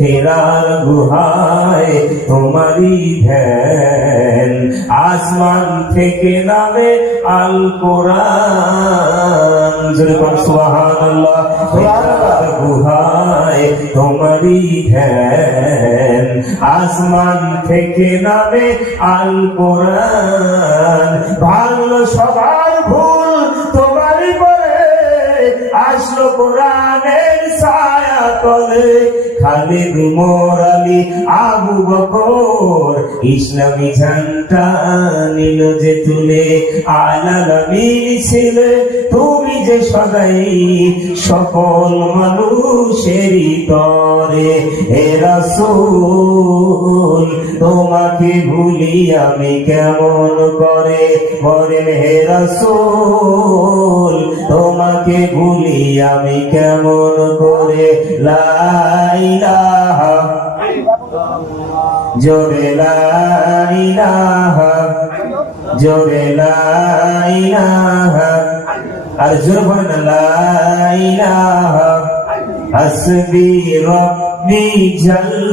হেরার গুহায় তোমারই ধ্যান, আসমান থেকে নামে আল কোরআন। সুবহানাল্লাহ। হেরার গুহায় তোমারই ধ্যান, আসমান থেকে নামে আল কোরআন। ভালো সবার ভুল তোমারই বলে, আসলো কোরআনের ছায়া তলে। খালিদ উমর আলী আবু বকর ইসলামী ঝান্ডা নিল যে তুলে। আলামিন ছিলে তুমি যে সদাই সকল মানুষেরই তরে। হে রাসূল তোমাকে ভুলি আমি কেমন করে, বলেন হে রাসূল তোমাকে ভুলি আমি কেমন করে। লা ইলাহা জোরে লা ইলাহা, জোরে লা ইলাহা, আর জোর বলেন লা ইলাহা হাসবি রব্বি জাল।